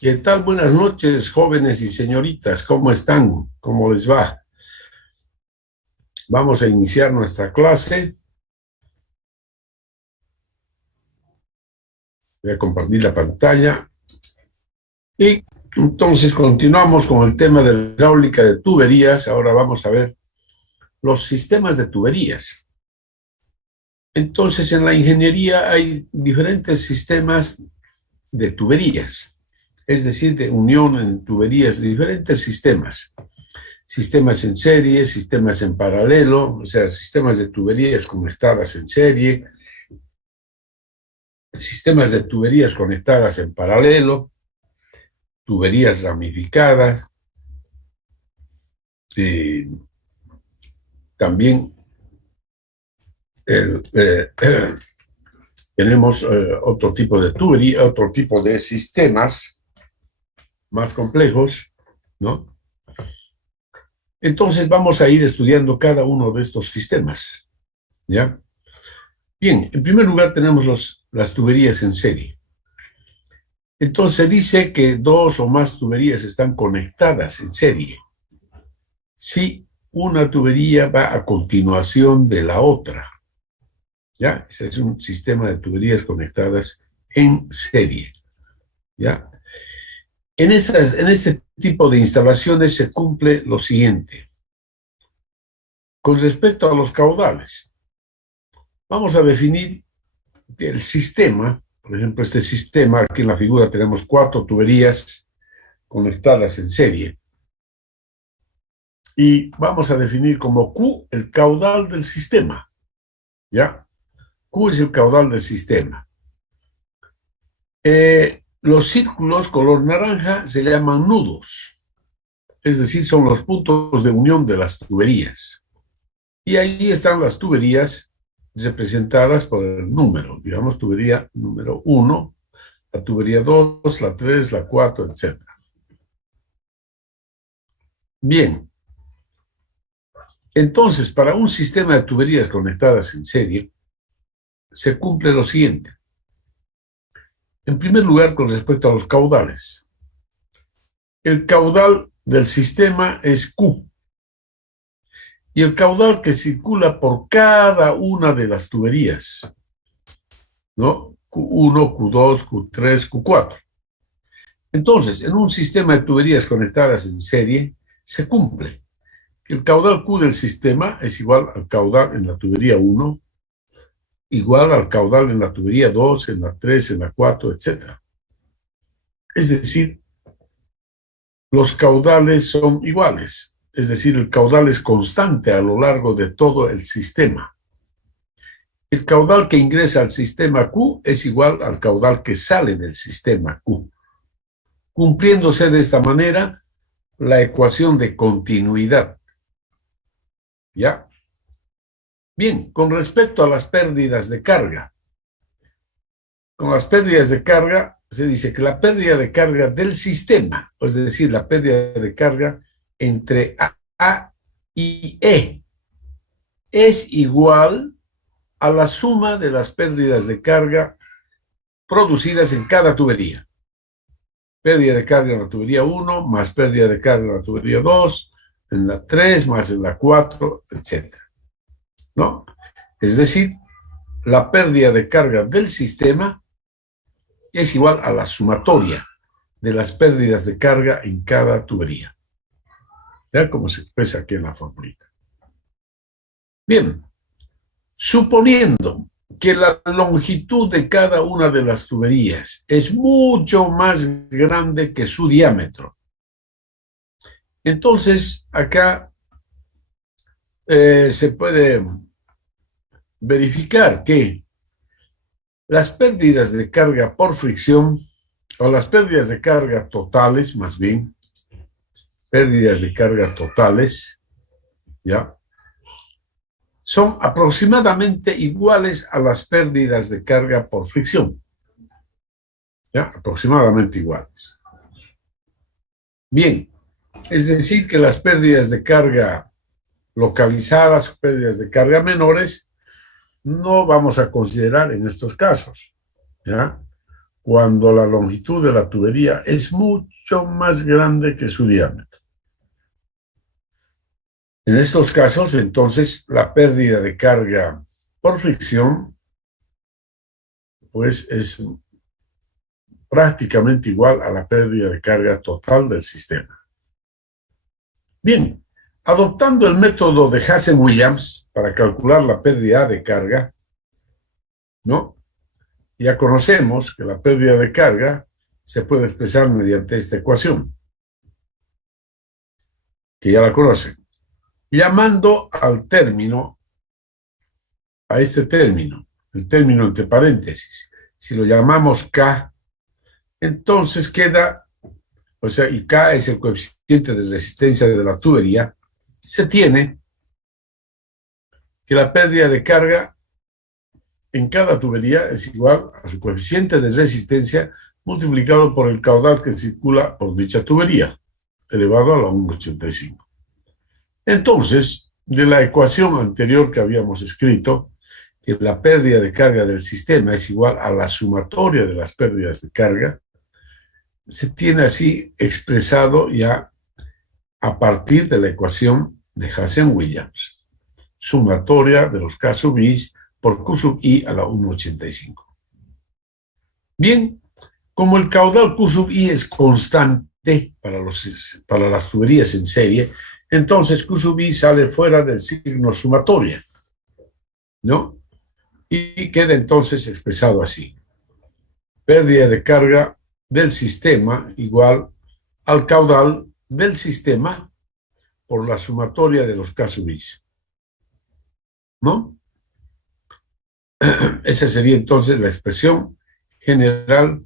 ¿Qué tal? Buenas noches, jóvenes y señoritas. ¿Cómo están? ¿Cómo les va? Vamos a iniciar nuestra clase. Voy a compartir la pantalla. Y entonces continuamos con el tema de la hidráulica de tuberías. Ahora vamos a ver los sistemas de tuberías. Entonces, en la ingeniería hay diferentes sistemas de tuberías, es decir, de unión en tuberías, diferentes sistemas. Sistemas en serie, sistemas en paralelo, o sea, sistemas de tuberías conectadas en serie, sistemas de tuberías conectadas en paralelo, tuberías ramificadas, y también eh, eh, tenemos otro tipo de tubería, otro tipo de sistemas más complejos, ¿no? Entonces vamos a ir estudiando cada uno de estos sistemas, ¿ya? Bien, en primer lugar tenemos las tuberías en serie. Entonces dice que dos o más tuberías están conectadas en serie. Si una tubería va a continuación de la otra, ¿ya? Ese es un sistema de tuberías conectadas en serie, ¿ya? En este tipo de instalaciones se cumple lo siguiente. Con respecto a los caudales, vamos a definir el sistema. Por ejemplo, este sistema, aquí en la figura tenemos cuatro tuberías conectadas en serie. Y vamos a definir como Q el caudal del sistema, ¿ya? Q es el caudal del sistema. Los círculos color naranja se llaman nudos, es decir, son los puntos de unión de las tuberías. Y ahí están las tuberías representadas por el número, digamos, tubería número 1, la tubería 2, la 3, la 4, etcétera. Bien, entonces, para un sistema de tuberías conectadas en serie, se cumple lo siguiente. En primer lugar, con respecto a los caudales. El caudal del sistema es Q, y el caudal que circula por cada una de las tuberías, ¿no? Q1, Q2, Q3, Q4. Entonces, en un sistema de tuberías conectadas en serie, se cumple que el caudal Q del sistema es igual al caudal en la tubería 1, igual al caudal en la tubería 2, en la 3, en la 4, etc. Es decir, los caudales son iguales, es decir, el caudal es constante a lo largo de todo el sistema. El caudal que ingresa al sistema Q es igual al caudal que sale del sistema Q, cumpliéndose de esta manera la ecuación de continuidad. ¿Ya? Bien, con respecto a las pérdidas de carga. Con las pérdidas de carga se dice que la pérdida de carga del sistema, es decir, la pérdida de carga entre A y E, es igual a la suma de las pérdidas de carga producidas en cada tubería. Pérdida de carga en la tubería 1, más pérdida de carga en la tubería 2, en la 3, más en la 4, etcétera, ¿no? Es decir, la pérdida de carga del sistema es igual a la sumatoria de las pérdidas de carga en cada tubería. ¿Ya? Como se expresa aquí en la formulita. Bien, suponiendo que la longitud de cada una de las tuberías es mucho más grande que su diámetro. Entonces, acá se puede verificar que las pérdidas de carga por fricción, o las pérdidas de carga totales, más bien, pérdidas de carga totales, ¿ya? Son aproximadamente iguales a las pérdidas de carga por fricción. ¿Ya? Aproximadamente iguales. Bien, es decir que las pérdidas de carga localizadas, pérdidas de carga menores, no vamos a considerar en estos casos, ¿ya? cuando la longitud de la tubería es mucho más grande que su diámetro. En estos casos, entonces, la pérdida de carga por fricción, pues, es prácticamente igual a la pérdida de carga total del sistema. Bien, adoptando el método de Hazen-Williams para calcular la pérdida de carga, ¿no? Ya conocemos que la pérdida de carga se puede expresar mediante esta ecuación, que ya la conocen. Llamando al término, a este término, el término entre paréntesis, si lo llamamos K, entonces queda, o sea, y K es el coeficiente de resistencia de la tubería, se tiene que la pérdida de carga en cada tubería es igual a su coeficiente de resistencia multiplicado por el caudal que circula por dicha tubería, elevado a la 1,85. Entonces, de la ecuación anterior que habíamos escrito, que la pérdida de carga del sistema es igual a la sumatoria de las pérdidas de carga, se tiene así expresado ya a partir de la ecuación de Hazen-Williams, sumatoria de los K sub I por Q sub I a la 1,85. Bien, como el caudal Q sub I es constante para las tuberías en serie, entonces Q sub I sale fuera del signo sumatoria, ¿no? Y queda entonces expresado así. Pérdida de carga del sistema igual al caudal del sistema por la sumatoria de los K sub I, ¿no? Esa sería entonces la expresión general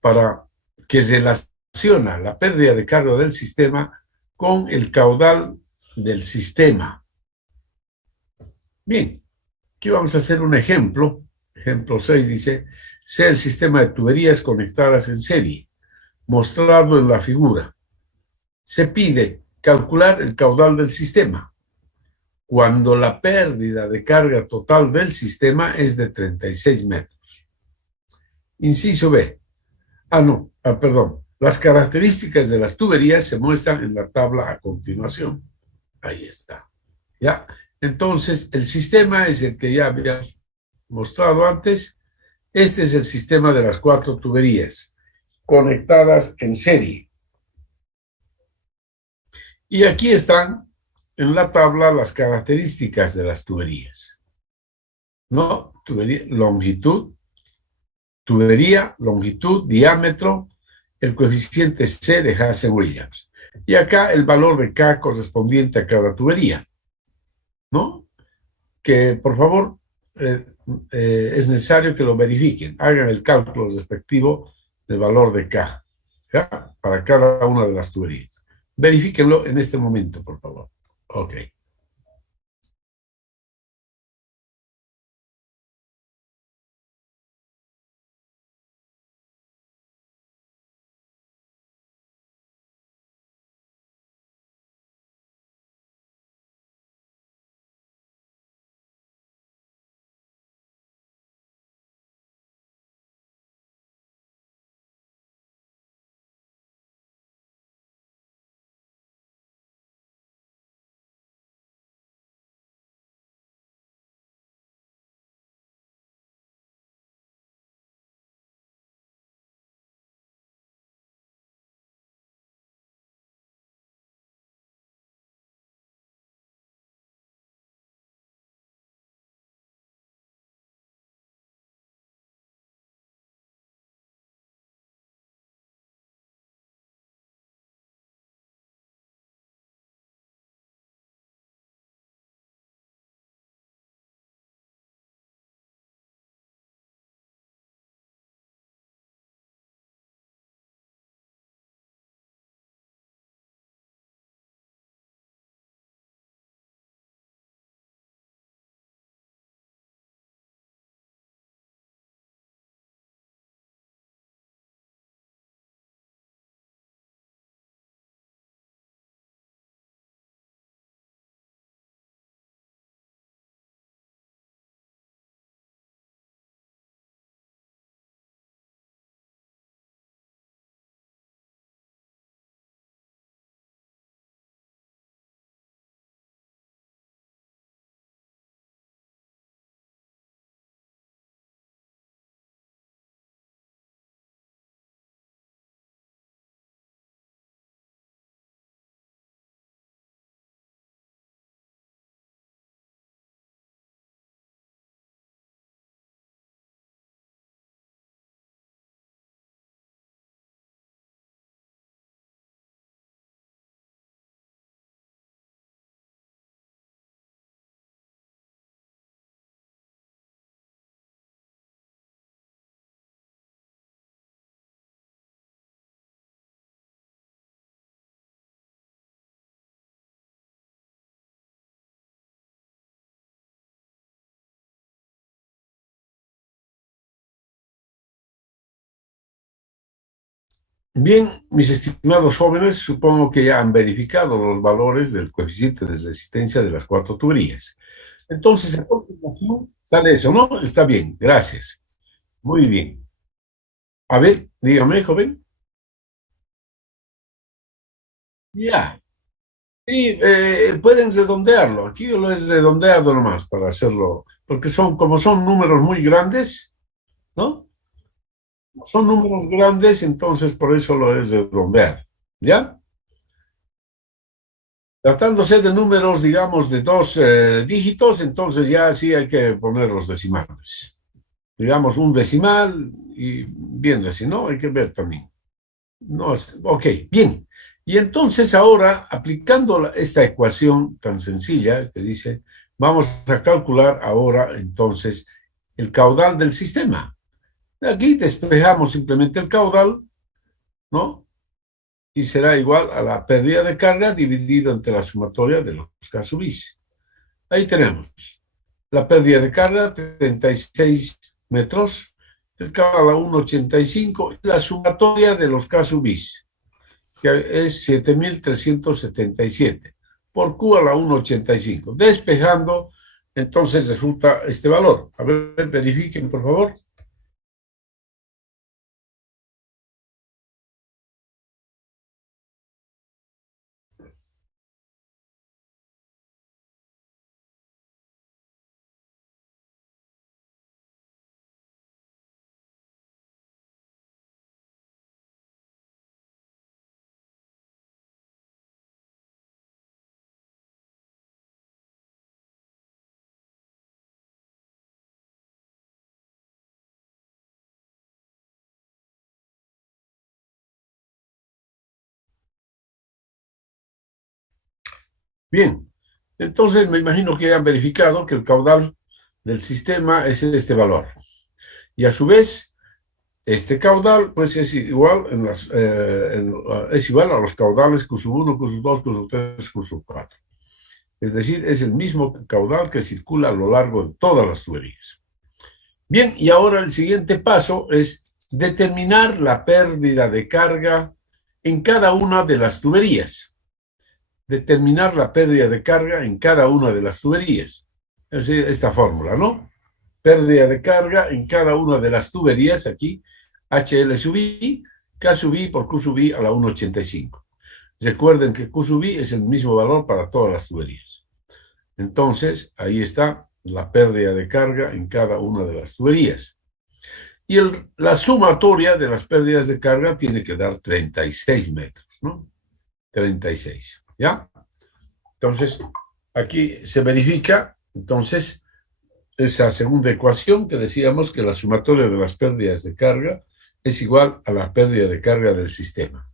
para que relaciona la pérdida de carga del sistema con el caudal del sistema. Bien, aquí vamos a hacer un ejemplo. Ejemplo 6 dice, sea el sistema de tuberías conectadas en serie, mostrado en la figura. Se pide calcular el caudal del sistema cuando la pérdida de carga total del sistema es de 36 metros. Inciso B. Perdón. Las características de las tuberías se muestran en la tabla a continuación. Ahí está. ¿Ya? Entonces, el sistema es el que ya habíamos mostrado antes. Este es el sistema de las 4 tuberías conectadas en serie. Y aquí están en la tabla las características de las tuberías. ¿No? Tubería, longitud, diámetro, el coeficiente C de Hazen-Williams. Y acá el valor de K correspondiente a cada tubería, ¿no? Que por favor es necesario que lo verifiquen, hagan el cálculo respectivo del valor de K, ¿ya? Para cada una de las tuberías. Verifíquenlo en este momento, por favor. Ok. Bien, mis estimados jóvenes, supongo que ya han verificado los valores del coeficiente de resistencia de las cuatro tuberías. Entonces, a continuación, sale eso, ¿no? Está bien, gracias. Muy bien. A ver, dígame, joven. Ya. Sí, pueden redondearlo. Aquí yo lo he redondeado nomás para hacerlo, porque como son números muy grandes, ¿no? Son números grandes, entonces por eso lo he redondeado. ¿Ya? Tratándose de números, digamos, de dos dígitos, entonces ya sí hay que poner los decimales. Digamos, un decimal y viendo así, ¿no? Hay que ver también. No, ok, bien. Y entonces ahora, aplicando esta ecuación tan sencilla que dice, vamos a calcular ahora entonces el caudal del sistema. Aquí despejamos simplemente el caudal, ¿no? Y será igual a la pérdida de carga dividido entre la sumatoria de los K sub i. Ahí tenemos la pérdida de carga, 36 metros, el caudal a 1,85 y la sumatoria de los K sub i, que es 7.377 por Q a la 1,85. Despejando, entonces resulta este valor. A ver, verifiquen, por favor. Bien, entonces me imagino que han verificado que el caudal del sistema es este valor. Y a su vez, este caudal pues es igual, es igual a los caudales Q sub 1, Q sub 2, Q sub 3, Q sub 4. Es decir, es el mismo caudal que circula a lo largo de todas las tuberías. Bien, y ahora el siguiente paso es determinar la pérdida de carga en cada una de las tuberías. Determinar la pérdida de carga en cada una de las tuberías. Es decir, esta fórmula, ¿no? Pérdida de carga en cada una de las tuberías, aquí, HL sub I, K sub I por Q sub I a la 1,85. Recuerden que Q sub I es el mismo valor para todas las tuberías. Entonces, ahí está la pérdida de carga en cada una de las tuberías. Y la sumatoria de las pérdidas de carga tiene que dar 36 metros, ¿no? 36, ¿ya? Entonces, aquí se verifica, entonces, esa segunda ecuación que decíamos que la sumatoria de las pérdidas de carga es igual a la pérdida de carga del sistema.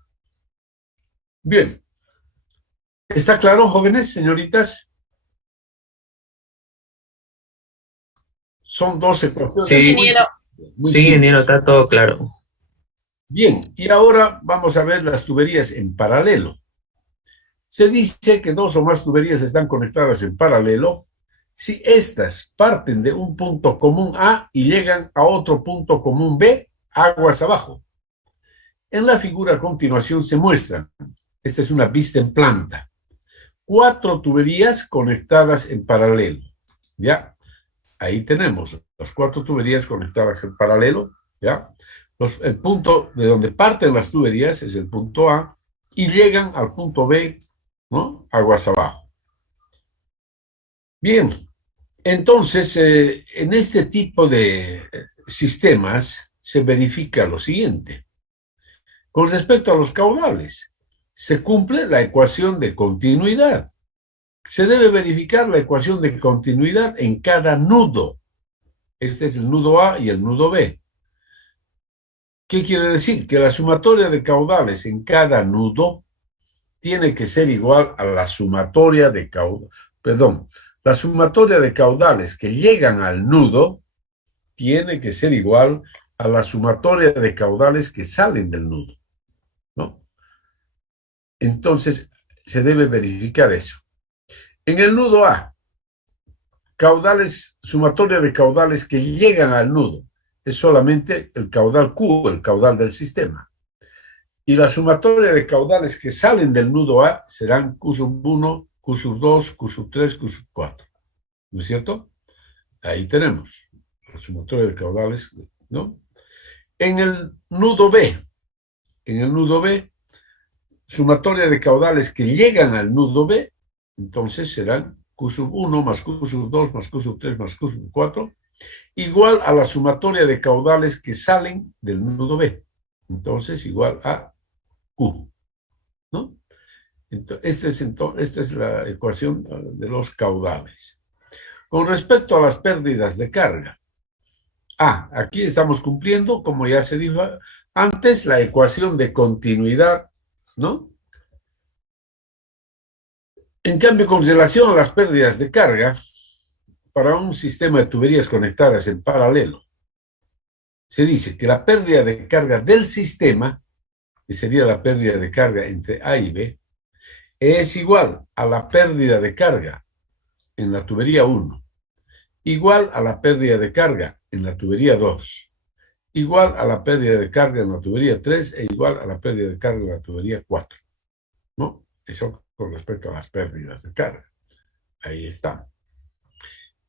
Bien, ¿está claro, jóvenes, señoritas? Son dos ecuaciones Sí, muy sí, simples. ingeniero, está todo claro. Bien, y ahora vamos a ver las tuberías en paralelo. Se dice que dos o más tuberías están conectadas en paralelo si éstas parten de un punto común A y llegan a otro punto común B, aguas abajo. En la figura a continuación se muestran, esta es una vista en planta, cuatro tuberías conectadas en paralelo. ¿Ya? Ahí tenemos las cuatro tuberías conectadas en paralelo. ¿Ya? El punto de donde parten las tuberías es el punto A y llegan al punto B, ¿no? Aguas abajo. Bien, entonces, en este tipo de sistemas se verifica lo siguiente. Con respecto a los caudales, se cumple la ecuación de continuidad. Se debe verificar la ecuación de continuidad en cada nudo. Este es el nudo A y el nudo B. ¿Qué quiere decir? Que la sumatoria de caudales en cada nudo tiene que ser igual a la sumatoria de perdón, la sumatoria de caudales que llegan al nudo tiene que ser igual a la sumatoria de caudales que salen del nudo, ¿no? Entonces, se debe verificar eso. En el nudo A, caudales, sumatoria de caudales que llegan al nudo, es solamente el caudal Q, el caudal del sistema. Y la sumatoria de caudales que salen del nudo A serán Q sub 1, Q sub 2, Q sub 3, Q sub 4. ¿No es cierto? Ahí tenemos la sumatoria de caudales, ¿no? En el nudo B, en el nudo B, sumatoria de caudales que llegan al nudo B, entonces serán Q sub 1 más Q sub 2 más Q sub 3 más Q sub 4, igual a la sumatoria de caudales que salen del nudo B. Entonces, igual a Q, ¿no? Esta es la ecuación de los caudales. Con respecto a las pérdidas de carga, aquí estamos cumpliendo, como ya se dijo antes, la ecuación de continuidad, ¿no? En cambio, con relación a las pérdidas de carga, para un sistema de tuberías conectadas en paralelo, se dice que la pérdida de carga del sistema, que sería la pérdida de carga entre A y B, es igual a la pérdida de carga en la tubería 1, igual a la pérdida de carga en la tubería 2, igual a la pérdida de carga en la tubería 3 e igual a la pérdida de carga en la tubería 4, ¿no? Eso con respecto a las pérdidas de carga. Ahí está.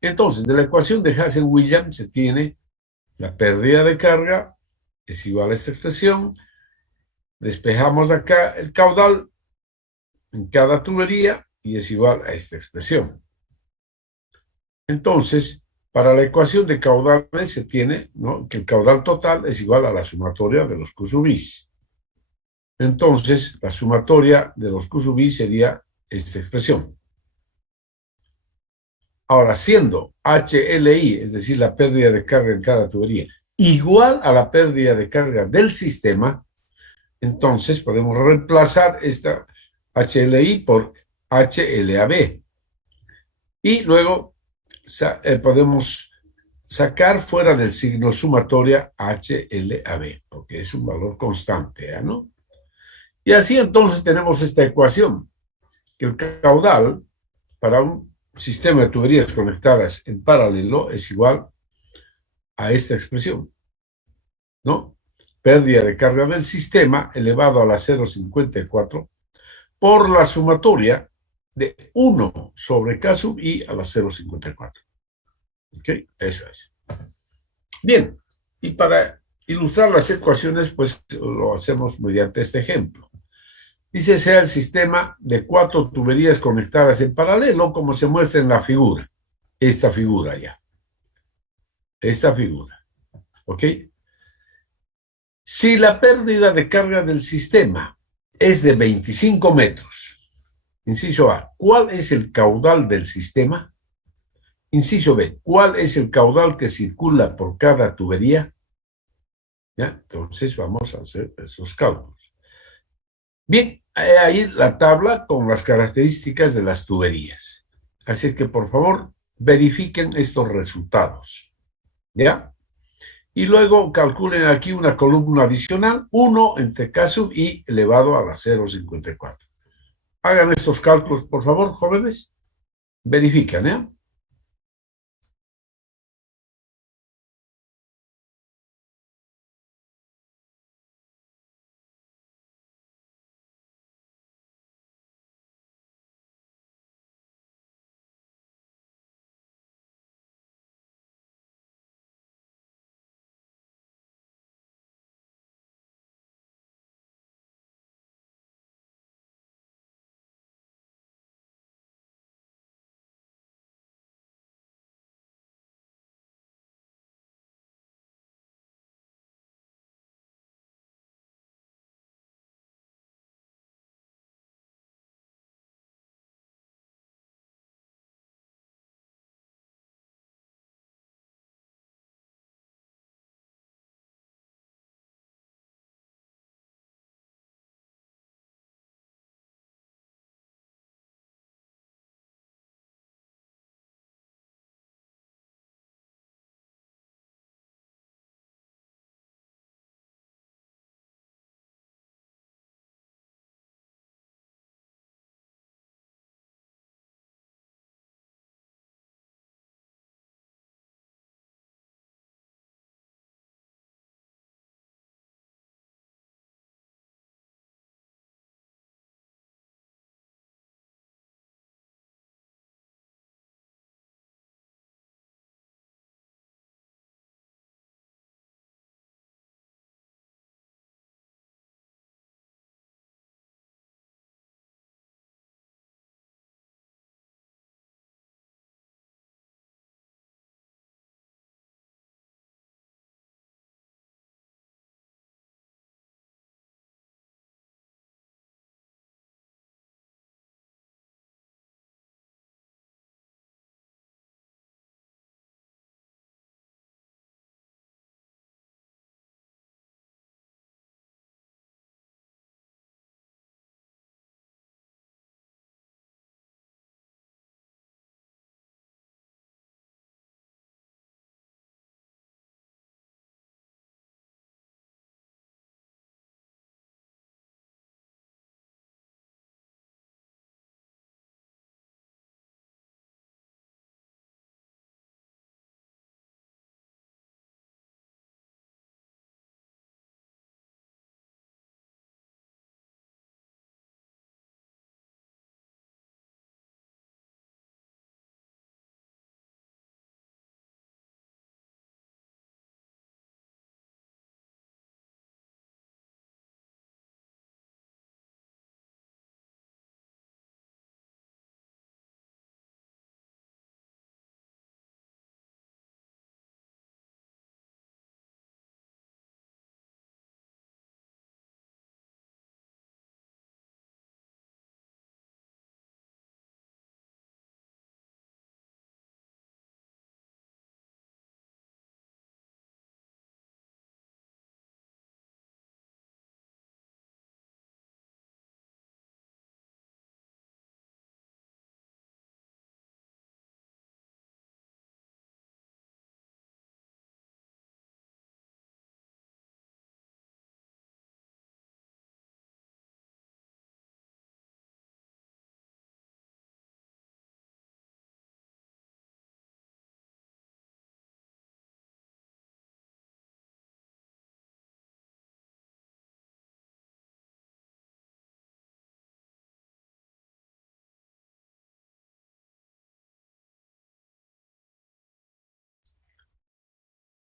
Entonces, de la ecuación de Hazen-Williams se tiene la pérdida de carga es igual a esta expresión. Despejamos acá el caudal en cada tubería y es igual a esta expresión. Entonces, para la ecuación de caudales se tiene, ¿no?, que el caudal total es igual a la sumatoria de los Q sub I. Entonces, la sumatoria de los Q sub I sería esta expresión. Ahora, siendo HLI, es decir, la pérdida de carga en cada tubería, igual a la pérdida de carga del sistema, entonces podemos reemplazar esta HLI por HLAB. Y luego podemos sacar fuera del signo sumatoria HLAB, porque es un valor constante, ¿no? Y así entonces tenemos esta ecuación, que el caudal para un sistema de tuberías conectadas en paralelo es igual a esta expresión, ¿no? Pérdida de carga del sistema elevado a la 0,54 por la sumatoria de 1 sobre K sub I a la 0,54. ¿Ok? Eso es. Bien, y para ilustrar las ecuaciones, pues lo hacemos mediante este ejemplo. Dice sea el sistema de 4 tuberías conectadas en paralelo, como se muestra en la figura. Esta figura ya. Esta figura. ¿Ok? Si la pérdida de carga del sistema es de 25 metros, inciso A, ¿cuál es el caudal del sistema? Inciso B, ¿cuál es el caudal que circula por cada tubería? ¿Ya? Entonces vamos a hacer esos cálculos. Bien, ahí la tabla con las características de las tuberías. Así que por favor verifiquen estos resultados. ¿Ya? Y luego calculen aquí una columna adicional, 1 entre K sub I elevado a la 0,54. Hagan estos cálculos, por favor, jóvenes. Verifican, ¿eh?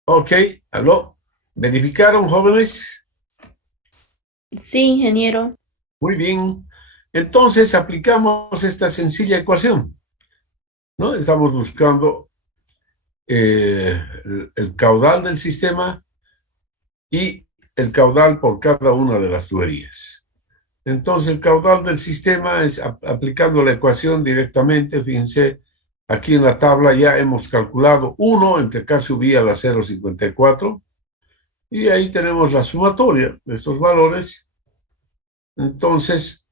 Ok, aló. ¿Verificaron, jóvenes? Sí, ingeniero. Muy bien. Entonces aplicamos esta sencilla ecuación, ¿no? Estamos buscando el caudal del sistema y el caudal por cada una de las tuberías. Entonces, el caudal del sistema es aplicando la ecuación directamente. Fíjense, aquí en la tabla ya hemos calculado 1 entre K sub I a la 0,54 y ahí tenemos la sumatoria de estos valores. Entonces,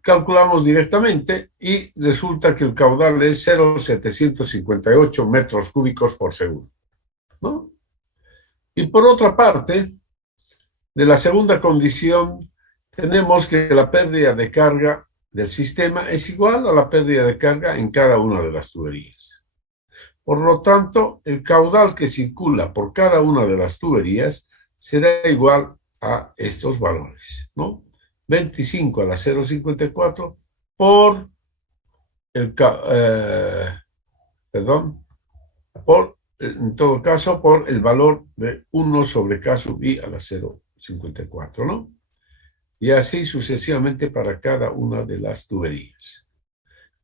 calculamos directamente y resulta que el caudal es 0,758 metros cúbicos por segundo, ¿no? Y por otra parte, de la segunda condición, tenemos que la pérdida de carga del sistema es igual a la pérdida de carga en cada una de las tuberías. Por lo tanto, el caudal que circula por cada una de las tuberías será igual a estos valores, ¿no? 25 a la 0,54 por el, perdón, en todo caso, por el valor de 1 sobre K sub I a la 0,54, ¿no? Y así sucesivamente para cada una de las tuberías.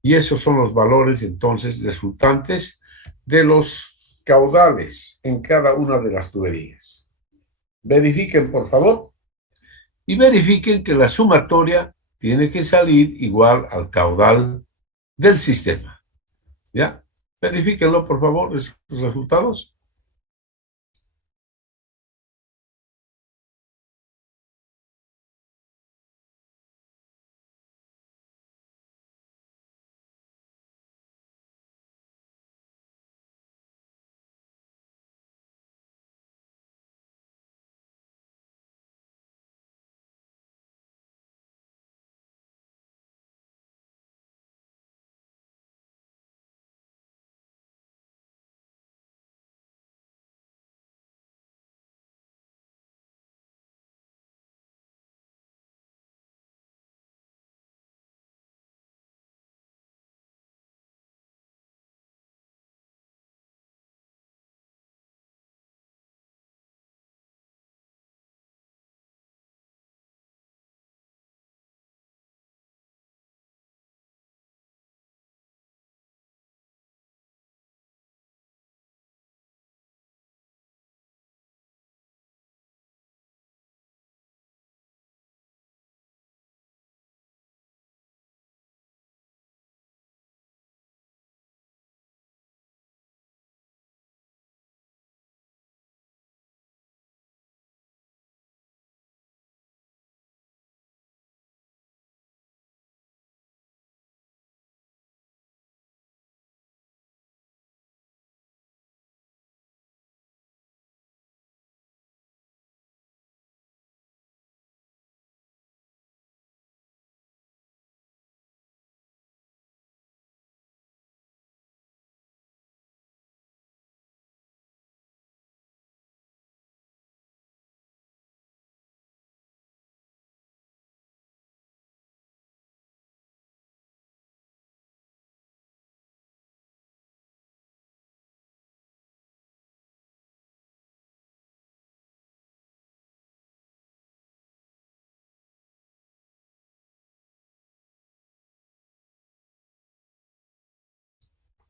Y esos son los valores entonces resultantes de los caudales en cada una de las tuberías. Verifiquen, por favor, y verifiquen que la sumatoria tiene que salir igual al caudal del sistema. ¿Ya? Verifíquenlo, por favor, esos resultados.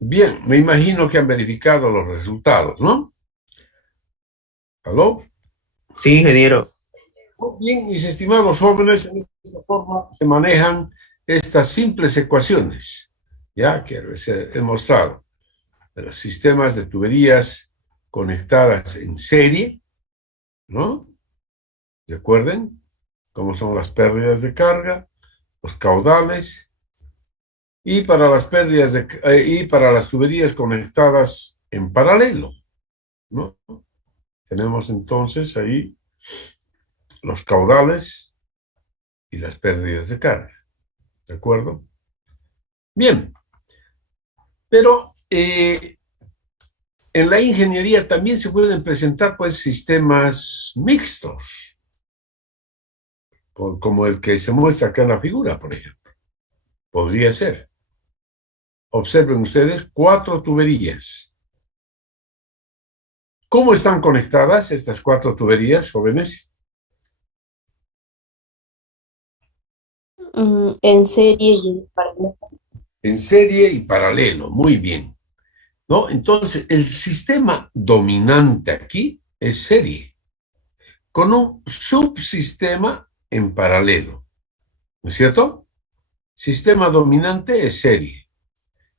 Bien, me imagino que han verificado los resultados, ¿no? ¿Aló? Sí, ingeniero. Muy bien, mis estimados jóvenes, en esta forma se manejan estas simples ecuaciones, ya que les he mostrado, de los sistemas de tuberías conectadas en serie, ¿no? Recuerden cómo son las pérdidas de carga, los caudales, y para las pérdidas y para las tuberías conectadas en paralelo, ¿no? Tenemos entonces ahí los caudales y las pérdidas de carga, ¿de acuerdo? Bien, pero en la ingeniería también se pueden presentar pues sistemas mixtos, como el que se muestra acá en la figura, por ejemplo. Podría ser. Observen ustedes 4 tuberías. ¿Cómo están conectadas estas 4 tuberías, jóvenes? En serie y en paralelo. En serie y paralelo, muy bien, ¿no? Entonces, el sistema dominante aquí es serie, con un subsistema en paralelo, ¿no es cierto? Sistema dominante es serie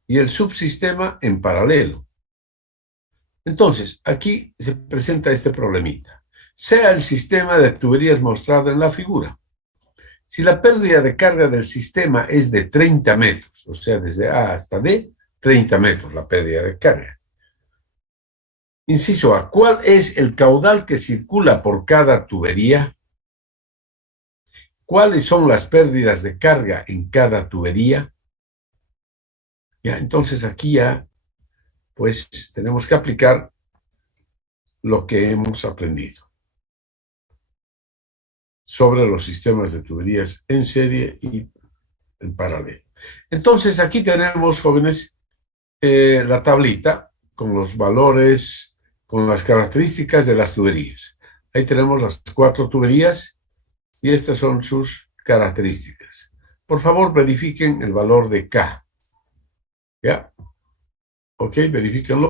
y el subsistema en paralelo. Entonces, aquí se presenta este problemita. Sea el sistema de tuberías mostrado en la figura. Si la pérdida de carga del sistema es de 30 metros, o sea, desde A hasta D, 30 metros la pérdida de carga. Inciso A, ¿cuál es el caudal que circula por cada tubería? ¿Cuáles son las pérdidas de carga en cada tubería? Ya, entonces aquí ya, pues tenemos que aplicar lo que hemos aprendido sobre los sistemas de tuberías en serie y en paralelo. Entonces aquí tenemos, jóvenes, la tablita con los valores, con las características de las tuberías. Ahí tenemos las 4 tuberías y estas son sus características. Por favor, verifiquen el valor de K. ¿Ya? Ok, verifíquenlo.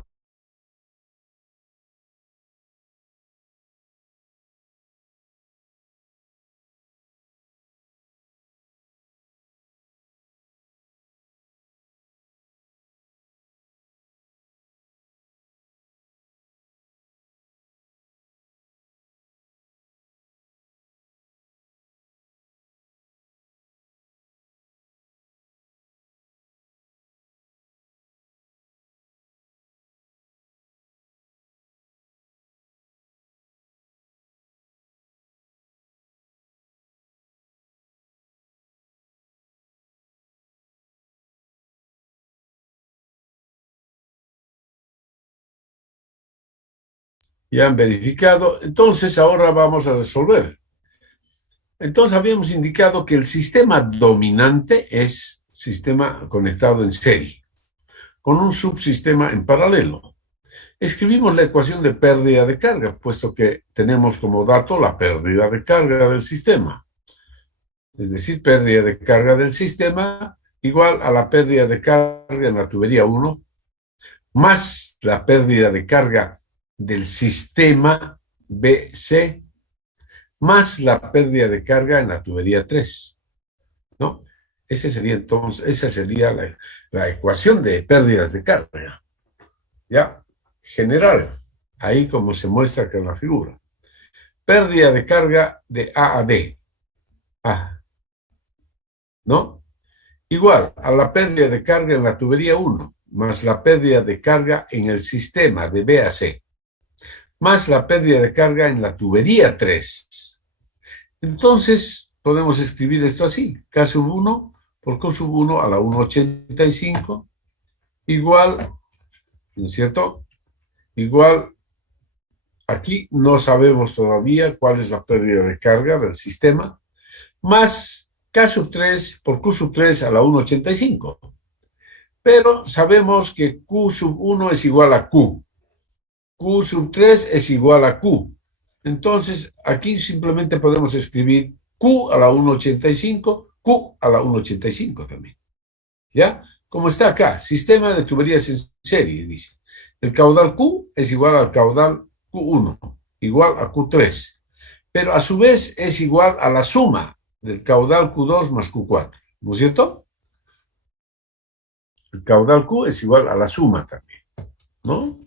Ya han verificado. Entonces, ahora vamos a resolver. Entonces, habíamos indicado que el sistema dominante es sistema conectado en serie, con un subsistema en paralelo. Escribimos la ecuación de pérdida de carga, puesto que tenemos como dato la pérdida de carga del sistema. Es decir, pérdida de carga del sistema igual a la pérdida de carga en la tubería 1, más la pérdida de carga del sistema BC, más la pérdida de carga en la tubería 3, ¿no? Esa sería la ecuación de pérdidas de carga, ¿ya? General, ahí como se muestra acá en la figura. Pérdida de carga de A a D, ¿no? Igual a la pérdida de carga en la tubería 1, más la pérdida de carga en el sistema de B a C, más la pérdida de carga en la tubería 3. Entonces, podemos escribir esto así, K sub 1 por Q sub 1 a la 1,85 igual, ¿no es cierto? Igual, aquí no sabemos todavía cuál es la pérdida de carga del sistema, más K sub 3 por Q sub 3 a la 1,85. Pero sabemos que Q sub 1 es igual a Q. Q sub 3 es igual a Q. Entonces, aquí simplemente podemos escribir Q a la 1,85, Q a la 1,85 también. ¿Ya? Como está acá, sistema de tuberías en serie, dice. El caudal Q es igual al caudal Q1, igual a Q3. Pero a su vez es igual a la suma del caudal Q2 más Q4. ¿No es cierto? El caudal Q es igual a la suma también, ¿no?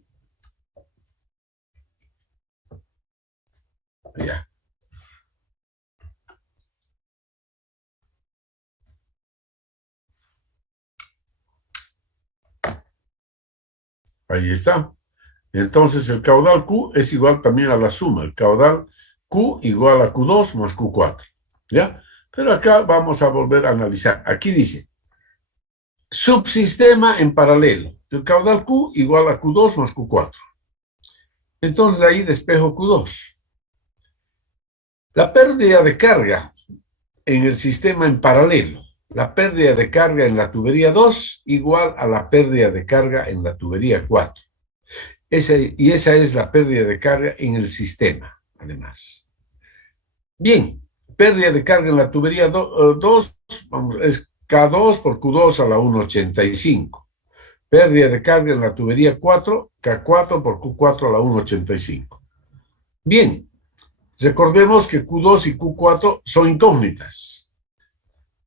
Ya. Ahí está. Entonces el caudal Q es igual también a la suma. El caudal Q igual a Q2 más Q4. ¿Ya? Pero acá vamos a volver a analizar. Aquí dice, subsistema en paralelo. El caudal Q igual a Q2 más Q4. Entonces ahí despejo Q2. La pérdida de carga en el sistema en paralelo. La pérdida de carga en la tubería 2 igual a la pérdida de carga en la tubería 4. Esa es la pérdida de carga en el sistema, además. Bien, pérdida de carga en la tubería 2, es K2 por Q2 a la 1,85. Pérdida de carga en la tubería 4, K4 por Q4 a la 1,85. Bien, recordemos que Q2 y Q4 son incógnitas.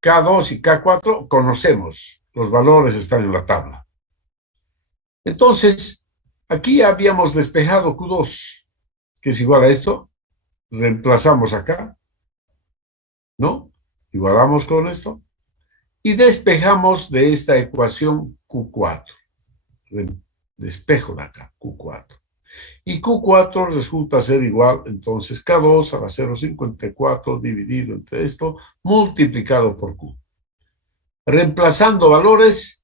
K2 y K4 conocemos, los valores están en la tabla. Entonces, aquí habíamos despejado Q2, que es igual a esto. Reemplazamos acá, ¿no? Igualamos con esto. Y despejamos de esta ecuación Q4. Despejo de acá, Q4. Y Q4 resulta ser igual, entonces, K2 a la 0,54 dividido entre esto, multiplicado por Q. Reemplazando valores,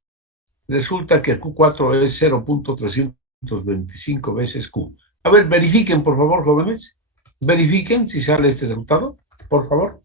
resulta que Q4 es 0,325 veces Q. A ver, verifiquen, por favor, jóvenes. Verifiquen si sale este resultado, por favor.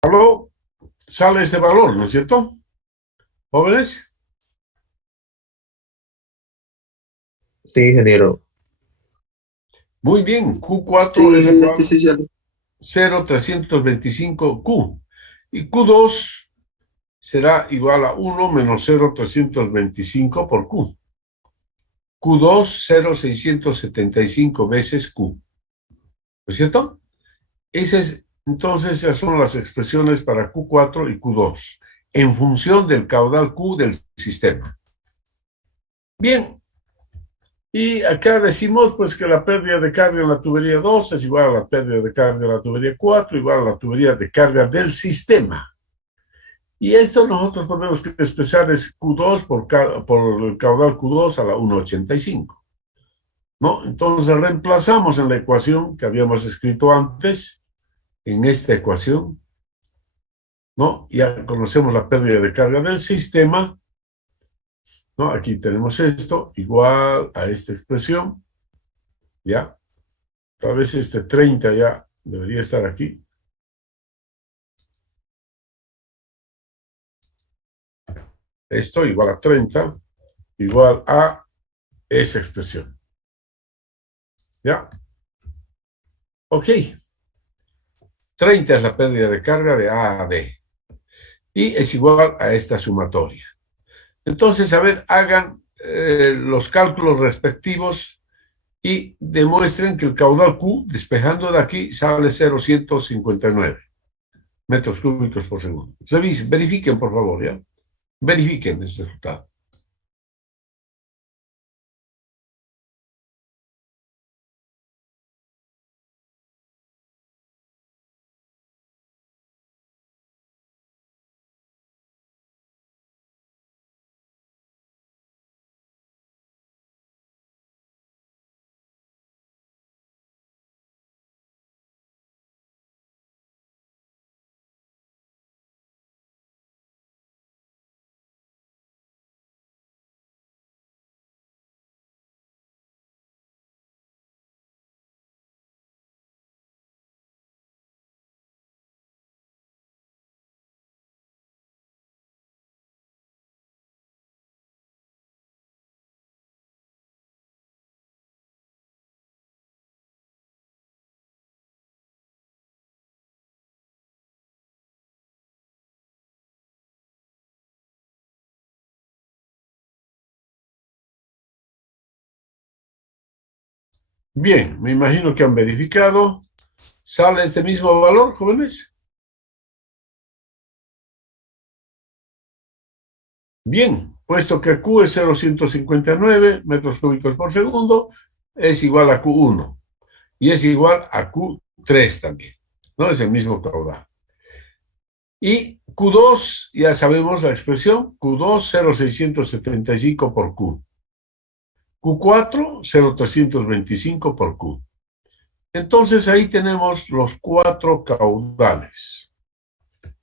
¿Aló? Sale este valor, ¿no es cierto? ¿Jóvenes? Sí, ingeniero. Muy bien, Q4 Sí, es igual sí, sí. 0,325Q. Y Q2 será igual a 1 menos 0,325 por Q. Q2, 0,675 veces Q. ¿No es cierto? Entonces, esas son las expresiones para Q4 y Q2, en función del caudal Q del sistema. Bien, y acá decimos pues que la pérdida de carga en la tubería 2 es igual a la pérdida de carga en la tubería 4, igual a la tubería de carga del sistema. Y esto nosotros podemos expresar es Q2 por el caudal Q2 a la 1,85. ¿No? Entonces reemplazamos en la ecuación que habíamos escrito antes, en esta ecuación, ¿no? Ya conocemos la pérdida de carga del sistema, ¿no? Aquí tenemos esto, igual a esta expresión, ¿ya? Tal vez este 30 ya debería estar aquí. Esto igual a 30, igual a esa expresión, ¿ya? Ok. 30 es la pérdida de carga de A a D. Y es igual a esta sumatoria. Entonces, a ver, hagan los cálculos respectivos y demuestren que el caudal Q, despejando de aquí, sale 0,159 metros cúbicos por segundo. Verifiquen, por favor, ¿ya? Verifiquen ese resultado. Bien, me imagino que han verificado. ¿Sale este mismo valor, jóvenes? Bien, puesto que Q es 0,159 metros cúbicos por segundo, es igual a Q1 y es igual a Q3 también, ¿no? Es el mismo caudal. Y Q2, ya sabemos la expresión, Q2, 0,675 por Q. Q4, 0,325 por Q. Entonces ahí tenemos los 4 caudales,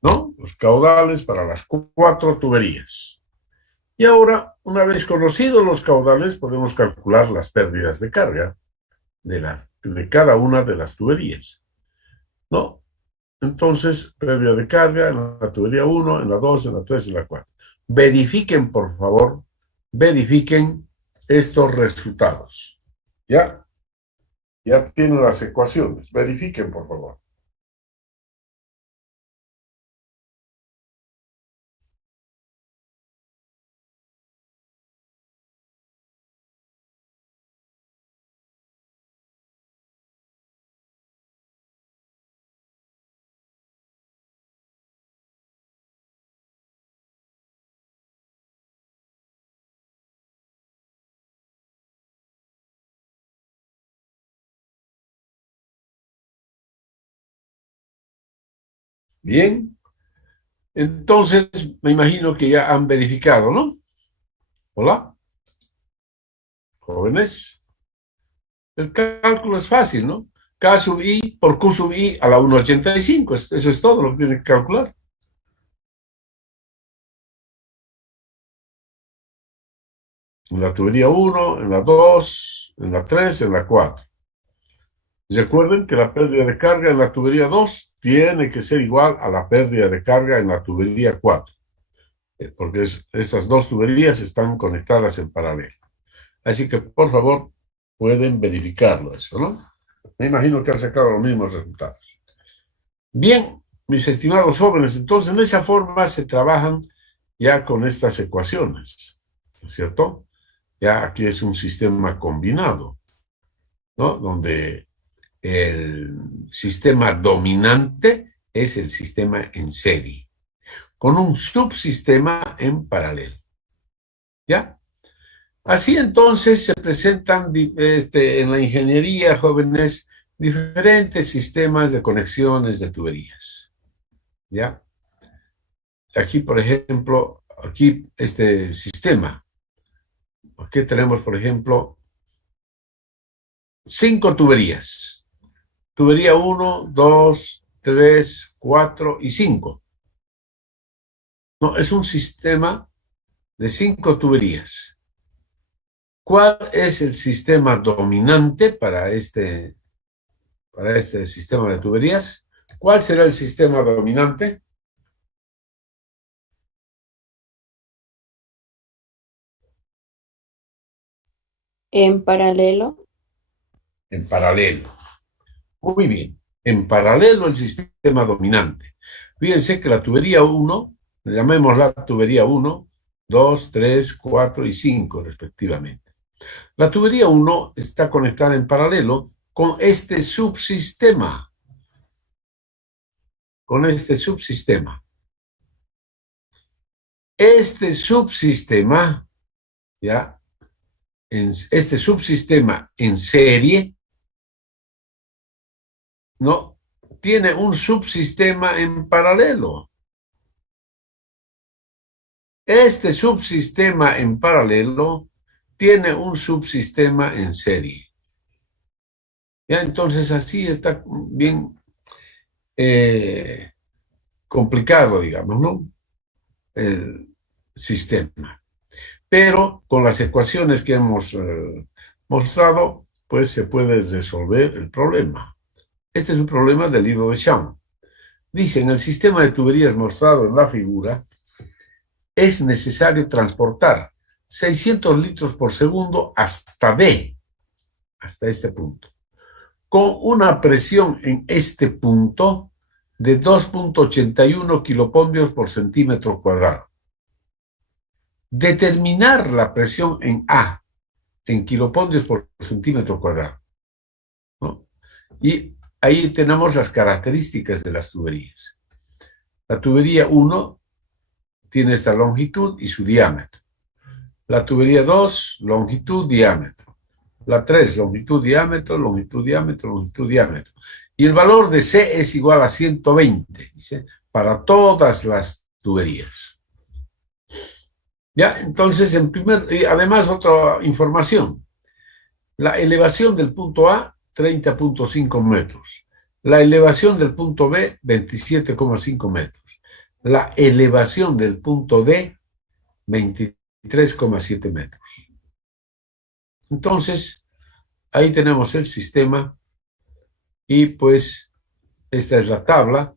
¿no? Los caudales para las 4 tuberías. Y ahora, una vez conocidos los caudales, podemos calcular las pérdidas de carga de cada una de las tuberías, ¿no? Entonces, pérdida de carga en la tubería 1, en la 2, en la 3 y en la 4. Verifiquen, por favor, verifiquen estos resultados. ¿Ya? Ya tienen las ecuaciones. Verifiquen, por favor. Bien. Entonces, me imagino que ya han verificado, ¿no? Hola, jóvenes. El cálculo es fácil, ¿no? K sub I por Q sub I a la 1,85. Eso es todo lo que tienen que calcular. En la tubería 1, en la 2, en la 3, en la 4. Recuerden que la pérdida de carga en la tubería 2 tiene que ser igual a la pérdida de carga en la tubería 4, porque estas dos tuberías están conectadas en paralelo. Así que, por favor, pueden verificarlo eso, ¿no? Me imagino que han sacado los mismos resultados. Bien, mis estimados jóvenes, entonces en esa forma se trabajan ya con estas ecuaciones, ¿no es cierto? Ya aquí es un sistema combinado, ¿no? Donde el sistema dominante es el sistema en serie, con un subsistema en paralelo. ¿Ya? Así entonces se presentan en la ingeniería, jóvenes, diferentes sistemas de conexiones de tuberías. ¿Ya? Aquí, por ejemplo, aquí este sistema. Aquí tenemos, por ejemplo, 5 tuberías. Tubería 1, 2, 3, 4 y 5. No, es un sistema de 5 tuberías. ¿Cuál es el sistema dominante para este sistema de tuberías? ¿Cuál será el sistema dominante? En paralelo, En paralelo. Muy bien. En paralelo el sistema dominante. Fíjense que la tubería 1, llamémosla tubería 1, 2, 3, 4 y 5 respectivamente. La tubería 1 está conectada en paralelo con este subsistema. Con este subsistema. Este subsistema, ¿ya? Este subsistema en serie, ¿no? Tiene un subsistema en paralelo. Este subsistema en paralelo tiene un subsistema en serie. Ya, entonces así está bien complicado, digamos, ¿no? El sistema. Pero con las ecuaciones que hemos mostrado, pues se puede resolver el problema. Este es un problema del libro de Shawn. Dice, en el sistema de tuberías mostrado en la figura, es necesario transportar 600 litros por segundo hasta D, hasta este punto, con una presión en este punto de 2,81 kilopompios por centímetro cuadrado. Determinar la presión en A, en kilopompios por centímetro cuadrado. Y ahí tenemos las características de las tuberías. La tubería 1 tiene esta longitud y su diámetro. La tubería 2, longitud, diámetro. La 3, longitud, diámetro, longitud, diámetro, longitud, diámetro. Y el valor de C es igual a 120, dice, para todas las tuberías. Ya, entonces, y además otra información. La elevación del punto A, 30.5 metros. La elevación del punto B, 27,5 metros. La elevación del punto D, 23,7 metros. Entonces, ahí tenemos el sistema y pues esta es la tabla.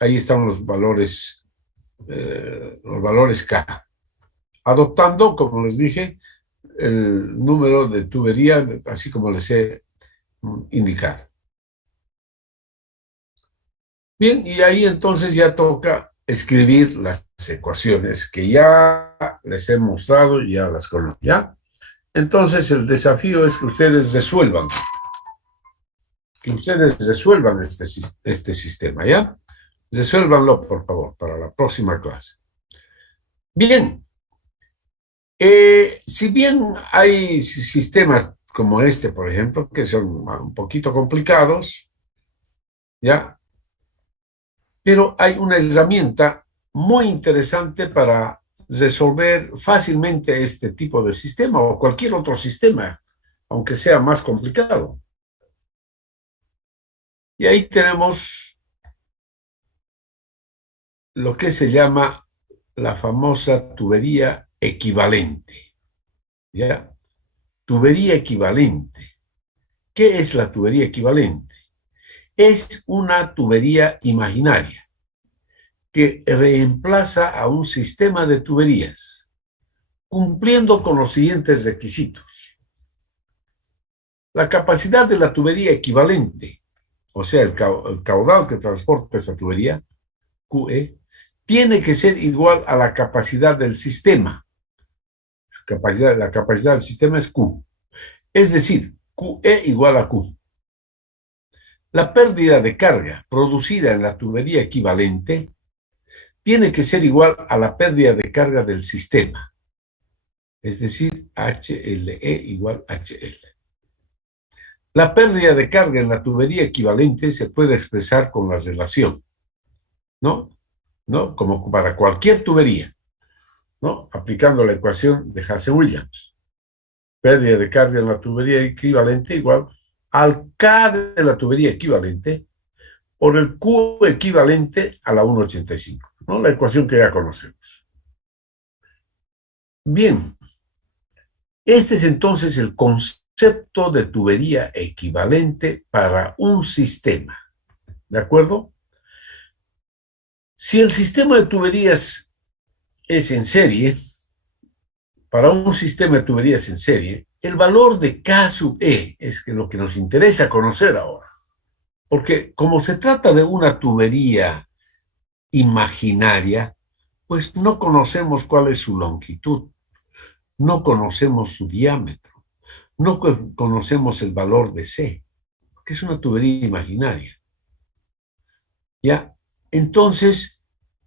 Ahí están los valores K. Adoptando, como les dije, el número de tuberías, así como les he indicado. Bien, y ahí entonces ya toca escribir las ecuaciones que ya les he mostrado y ya las conozco, ¿ya? Entonces el desafío es que ustedes resuelvan este sistema, ¿ya? Resuélvanlo, por favor, para la próxima clase. Bien, si bien hay sistemas como este, por ejemplo, que son un poquito complicados, ¿ya? Pero hay una herramienta muy interesante para resolver fácilmente este tipo de sistema o cualquier otro sistema, aunque sea más complicado. Y ahí tenemos lo que se llama la famosa tubería equivalente. ¿Ya? Tubería equivalente. ¿Qué es la tubería equivalente? Es una tubería imaginaria que reemplaza a un sistema de tuberías, cumpliendo con los siguientes requisitos. La capacidad de la tubería equivalente, o sea, el caudal que transporta esa tubería, QE, tiene que ser igual a la capacidad del sistema. La capacidad del sistema es Q. Es decir, QE igual a Q. La pérdida de carga producida en la tubería equivalente tiene que ser igual a la pérdida de carga del sistema. Es decir, HLE igual HL. La pérdida de carga en la tubería equivalente se puede expresar con la relación, ¿no? Como para cualquier tubería, ¿no? Aplicando la ecuación de Hasse-Williams. Pérdida de carga en la tubería equivalente igual al K de la tubería equivalente por el Q equivalente a la 1,85, ¿no? La ecuación que ya conocemos. Bien, este es entonces el concepto de tubería equivalente para un sistema, ¿de acuerdo? Si el sistema de tuberías es en serie, para un sistema de tuberías en serie, el valor de K sub E es lo que nos interesa conocer ahora. Porque como se trata de una tubería imaginaria, pues no conocemos cuál es su longitud, no conocemos su diámetro, no conocemos el valor de C, que es una tubería imaginaria. ¿Ya? Entonces,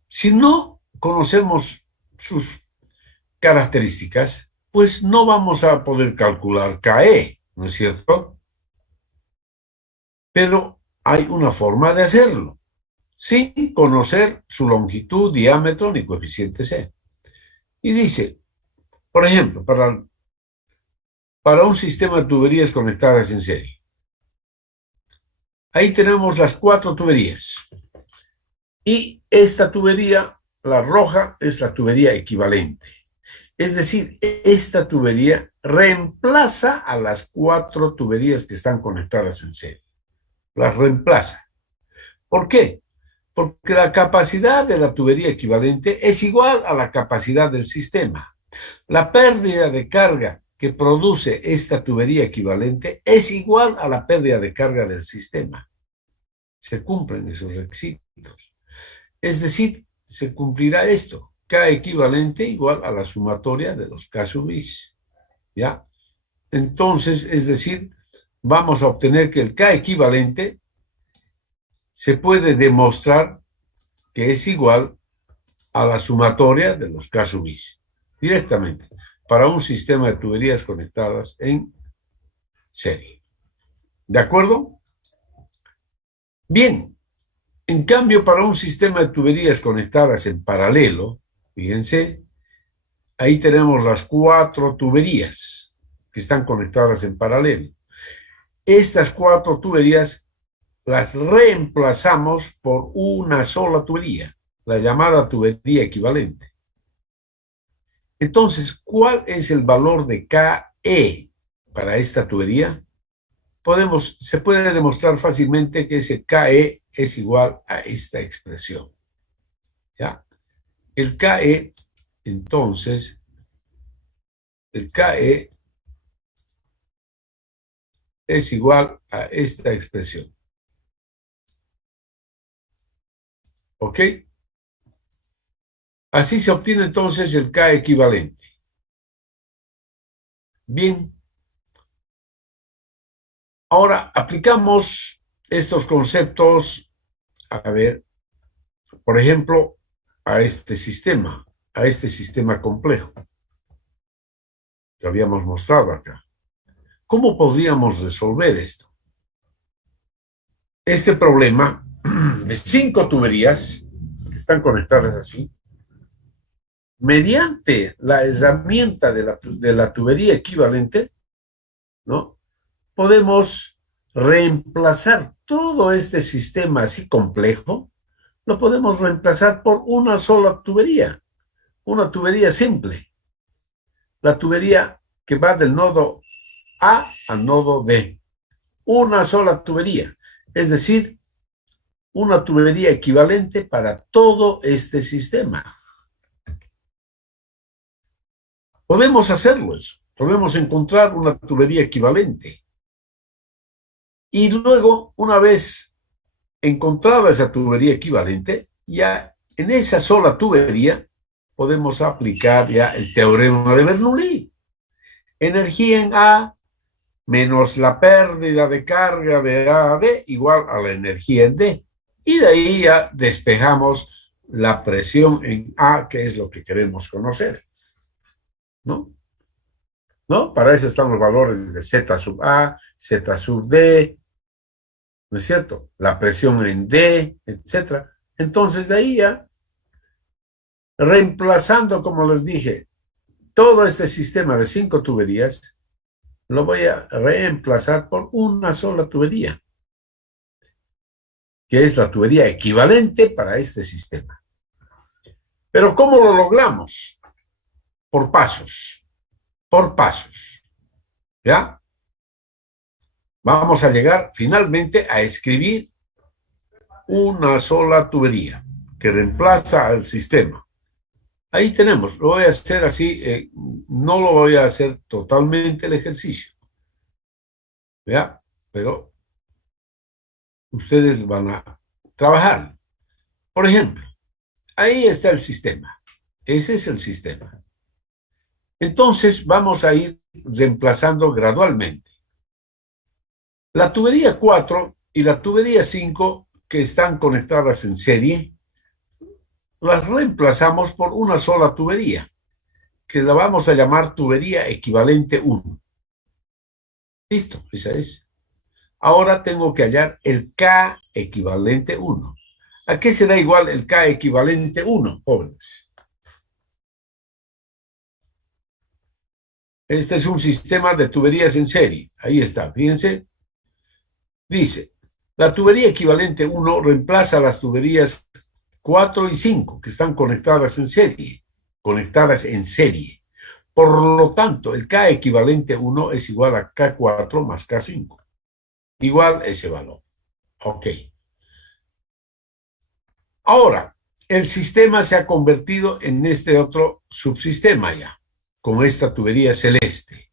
si no conocemos sus características, pues no vamos a poder calcular KE, ¿no es cierto? Pero hay una forma de hacerlo, sin conocer su longitud, diámetro ni coeficiente C. Y dice, por ejemplo, para un sistema de tuberías conectadas en serie. Ahí tenemos las 4 tuberías. Y esta tubería, la roja, es la tubería equivalente. Es decir, esta tubería reemplaza a las 4 tuberías que están conectadas en serie. Las reemplaza. ¿Por qué? Porque la capacidad de la tubería equivalente es igual a la capacidad del sistema. La pérdida de carga que produce esta tubería equivalente es igual a la pérdida de carga del sistema. Se cumplen esos requisitos. Es decir, se cumplirá esto. K equivalente igual a la sumatoria de los K sub I. ¿Ya? Entonces, es decir, vamos a obtener que el K equivalente se puede demostrar que es igual a la sumatoria de los K sub I directamente para un sistema de tuberías conectadas en serie. ¿De acuerdo? Bien, en cambio, para un sistema de tuberías conectadas en paralelo, fíjense, ahí tenemos las 4 tuberías que están conectadas en paralelo. Estas 4 tuberías las reemplazamos por una sola tubería, la llamada tubería equivalente. Entonces, ¿cuál es el valor de KE para esta tubería? Se puede demostrar fácilmente que ese KE es igual a esta expresión. ¿Ya? El KE, entonces, el KE es igual a esta expresión. ¿Ok? Así se obtiene entonces el K equivalente. Bien. Ahora aplicamos estos conceptos, a ver, por ejemplo, a este sistema complejo que habíamos mostrado acá. ¿Cómo podríamos resolver esto? Este problema de 5 tuberías que están conectadas así, mediante la herramienta de la tubería equivalente, ¿no? Podemos reemplazar todo este sistema así complejo, lo podemos reemplazar por una sola tubería, una tubería simple, la tubería que va del nodo A al nodo D, una sola tubería, es decir, una tubería equivalente para todo este sistema. Podemos hacerlo eso, podemos encontrar una tubería equivalente. Y luego, una vez encontrada esa tubería equivalente, ya en esa sola tubería podemos aplicar ya el teorema de Bernoulli. Energía en A menos la pérdida de carga de A a D igual a la energía en D. Y de ahí ya despejamos la presión en A, que es lo que queremos conocer. ¿No? Para eso están los valores de Z sub A, Z sub D, ¿no es cierto? La presión en D, etcétera. Entonces, de ahí ya, reemplazando, como les dije, todo este sistema de 5 tuberías, lo voy a reemplazar por una sola tubería, que es la tubería equivalente para este sistema. Pero ¿cómo lo logramos? Por pasos, ¿ya? Vamos a llegar finalmente a escribir una sola tubería que reemplaza al sistema. Ahí tenemos, lo voy a hacer así, no lo voy a hacer totalmente el ejercicio, ¿ya? Pero ustedes van a trabajar. Por ejemplo, ahí está el sistema. Ese es el sistema. Entonces vamos a ir reemplazando gradualmente. La tubería 4 y la tubería 5, que están conectadas en serie, las reemplazamos por una sola tubería, que la vamos a llamar tubería equivalente 1. Listo, esa es. Ahora tengo que hallar el K equivalente 1. ¿A qué será igual el K equivalente 1, jóvenes? Este es un sistema de tuberías en serie. Ahí está, fíjense. Dice, la tubería equivalente 1 reemplaza las tuberías 4 y 5 que están conectadas en serie. Por lo tanto, el K equivalente 1 es igual a K4 más K5. Igual ese valor. Ok. Ahora, el sistema se ha convertido en este otro subsistema ya, con esta tubería celeste.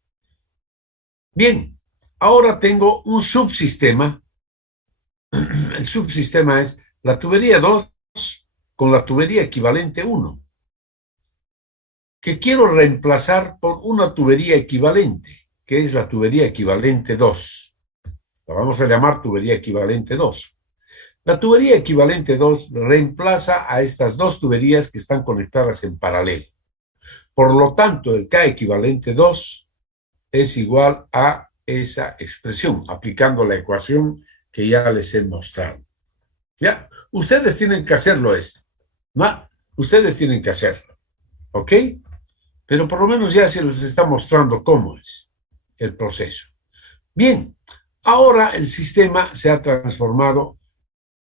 Bien, ahora tengo un subsistema. El subsistema es la tubería 2 con la tubería equivalente 1, que quiero reemplazar por una tubería equivalente, que es la tubería equivalente 2. La vamos a llamar tubería equivalente 2. La tubería equivalente 2 reemplaza a estas dos tuberías que están conectadas en paralelo. Por lo tanto, el K equivalente 2 es igual a esa expresión, aplicando la ecuación que ya les he mostrado. ¿Ya? Ustedes tienen que hacerlo esto, ¿no? Ustedes tienen que hacerlo, ¿ok? Pero por lo menos ya se les está mostrando cómo es el proceso. Bien, ahora el sistema se ha transformado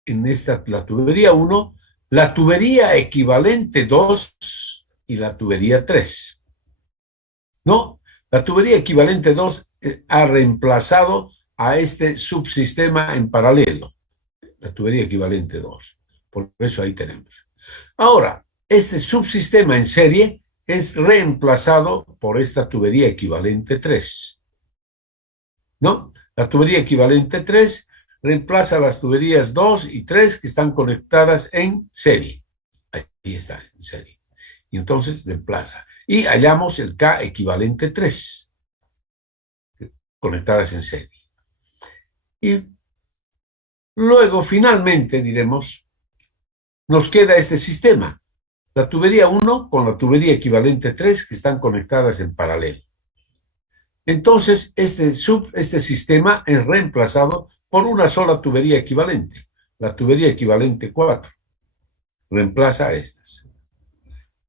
en la tubería 1, la tubería equivalente 2 y la tubería 3. ¿No? La tubería equivalente 2 ha reemplazado a este subsistema en paralelo, la tubería equivalente 2. Por eso ahí tenemos. Ahora, este subsistema en serie es reemplazado por esta tubería equivalente 3. ¿No? La tubería equivalente 3 reemplaza las tuberías 2 y 3 que están conectadas en serie. Ahí está, en serie. Y entonces reemplaza. Y hallamos el K equivalente 3 conectadas en serie. Y luego, finalmente, diremos, nos queda este sistema. La tubería 1 con la tubería equivalente 3 que están conectadas en paralelo. Entonces, este sistema es reemplazado por una sola tubería equivalente, la tubería equivalente 4. Reemplaza a estas.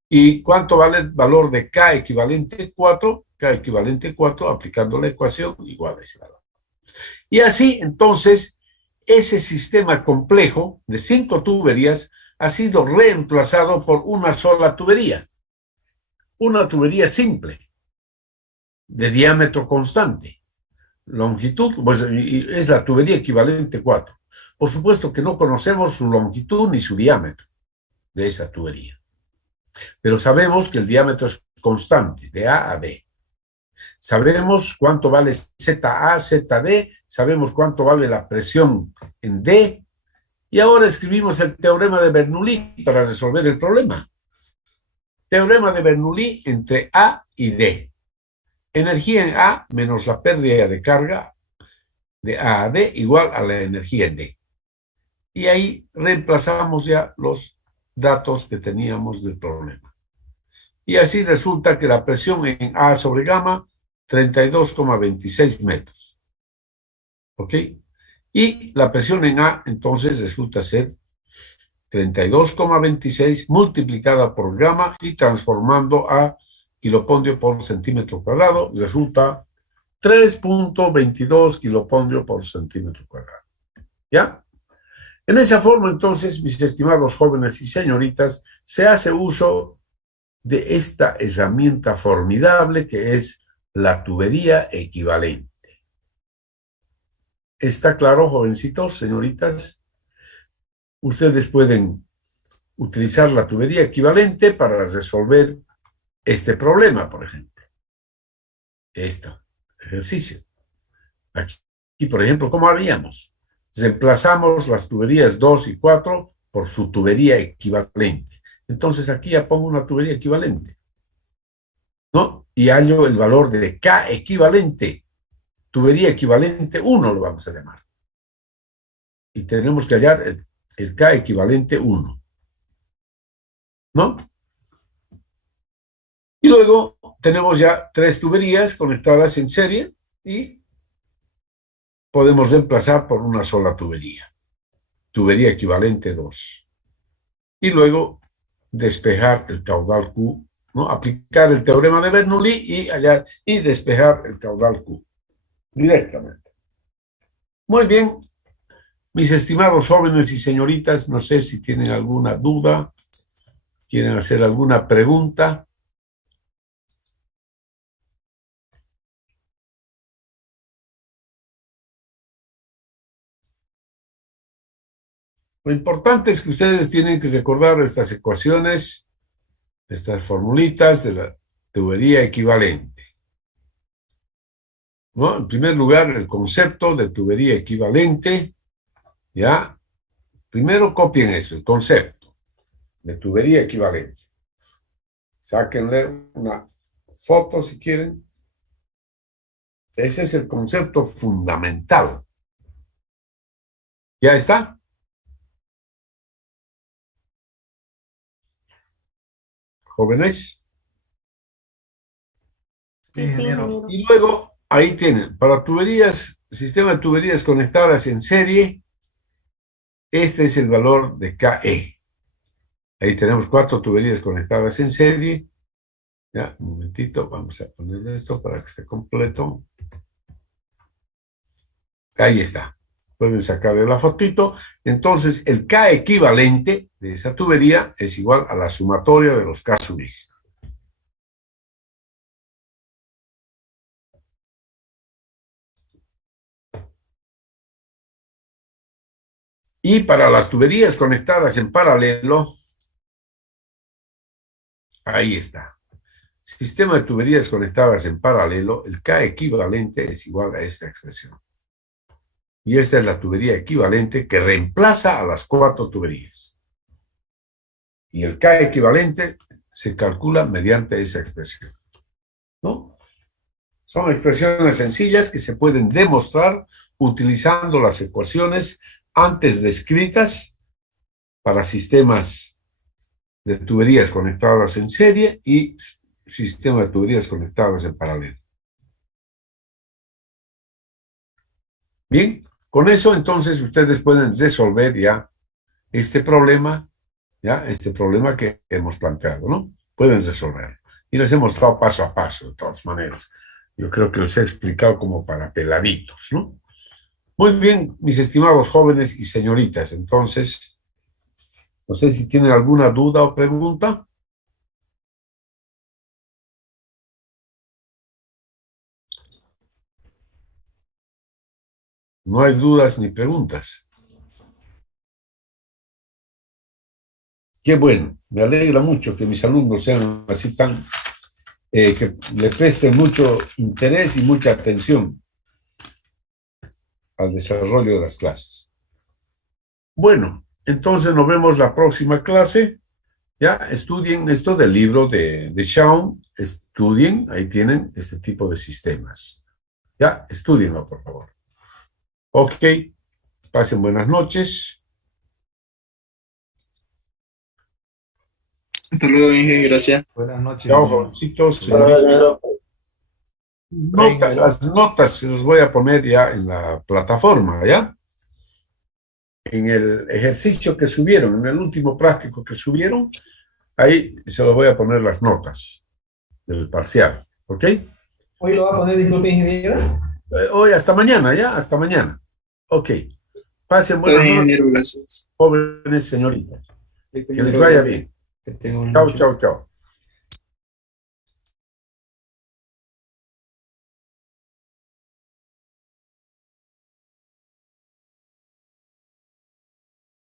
¿Y cuánto vale el valor de K equivalente 4? K equivalente 4, aplicando la ecuación, igual a ese valor. Y así, entonces, ese sistema complejo de 5 tuberías ha sido reemplazado por una sola tubería. Una tubería simple, de diámetro constante. Longitud, pues es la tubería equivalente 4. Por supuesto que no conocemos su longitud ni su diámetro de esa tubería. Pero sabemos que el diámetro es constante, de A a D. Sabemos cuánto vale ZA, ZD, sabemos cuánto vale la presión en D, y ahora escribimos el teorema de Bernoulli para resolver el problema. Teorema de Bernoulli entre A y D. Energía en A menos la pérdida de carga de A a D igual a la energía en D. Y ahí reemplazamos ya los datos que teníamos del problema. Y así resulta que la presión en A sobre gamma, 32,26 metros. ¿Ok? Y la presión en A, entonces, resulta ser 32,26 multiplicada por gamma y transformando a kilopondio por centímetro cuadrado, resulta 3.22 kilopondio por centímetro cuadrado. ¿Ya? En esa forma, entonces, mis estimados jóvenes y señoritas, se hace uso de esta herramienta formidable que es la tubería equivalente. ¿Está claro, jovencitos, señoritas? Ustedes pueden utilizar la tubería equivalente para resolver este problema, por ejemplo. Este ejercicio. Aquí, por ejemplo, ¿cómo haríamos? Reemplazamos las tuberías 2 y 4 por su tubería equivalente. Entonces aquí ya pongo una tubería equivalente, ¿no? Y hallo el valor de K equivalente. Tubería equivalente 1 lo vamos a llamar. Y tenemos que hallar el K equivalente 1, ¿no? Y luego tenemos ya 3 tuberías conectadas en serie y podemos reemplazar por una sola tubería. Tubería equivalente 2. Y luego despejar el caudal Q, ¿no? Aplicar el teorema de Bernoulli y despejar el caudal Q directamente. Muy bien, mis estimados jóvenes y señoritas, no sé si tienen alguna duda, quieren hacer alguna pregunta. Lo importante es que ustedes tienen que recordar estas ecuaciones, estas formulitas de la tubería equivalente, ¿no? En primer lugar, el concepto de tubería equivalente, ¿ya? Primero copien eso, el concepto de tubería equivalente. Sáquenle una foto si quieren. Ese es el concepto fundamental ¿Ya está? Jóvenes. Sí, sí, ingeniero. Y luego, ahí tienen, para tuberías, sistema de tuberías conectadas en serie, este es el valor de KE. Ahí tenemos 4 tuberías conectadas en serie. Ya, un momentito, vamos a ponerle esto para que esté completo. Ahí está. Pueden sacarle la fotito. Entonces, el K equivalente de esa tubería es igual a la sumatoria de los K subis. Y para las tuberías conectadas en paralelo, ahí está. Sistema de tuberías conectadas en paralelo, el K equivalente es igual a esta expresión. Y esta es la tubería equivalente que reemplaza a las 4 tuberías. Y el K equivalente se calcula mediante esa expresión, ¿no? Son expresiones sencillas que se pueden demostrar utilizando las ecuaciones antes descritas para sistemas de tuberías conectadas en serie y sistema de tuberías conectadas en paralelo. Bien, con eso entonces ustedes pueden resolver ya este problema que hemos planteado, ¿no? Pueden resolverlo. Y les he mostrado paso a paso, de todas maneras. Yo creo que les he explicado como para peladitos, ¿no? Muy bien, mis estimados jóvenes y señoritas. Entonces, no sé si tienen alguna duda o pregunta. No hay dudas ni preguntas. Qué bueno, me alegra mucho que mis alumnos sean así tan, que le presten mucho interés y mucha atención al desarrollo de las clases. Bueno, entonces nos vemos la próxima clase. Ya, estudien esto del libro de Shawn, estudien, ahí tienen este tipo de sistemas. Ya, estudienlo, por favor. Ok, pasen buenas noches. Hasta luego, Inge, gracias. Buenas noches. Chao, jovencitos, señoritas. Las notas se los voy a poner ya en la plataforma, ¿ya? En el ejercicio que subieron, en el último práctico que subieron, ahí se los voy a poner las notas del parcial, ¿ok? Hoy lo va a poner, disculpe, ingeniero. Hoy hasta mañana, ¿ya? Hasta mañana. Ok. Pasen Está buenas bien, noches, ingeniero, gracias. jóvenes señoritas. Que les vaya bien. Que tenga una Chao, noche. chao, chao.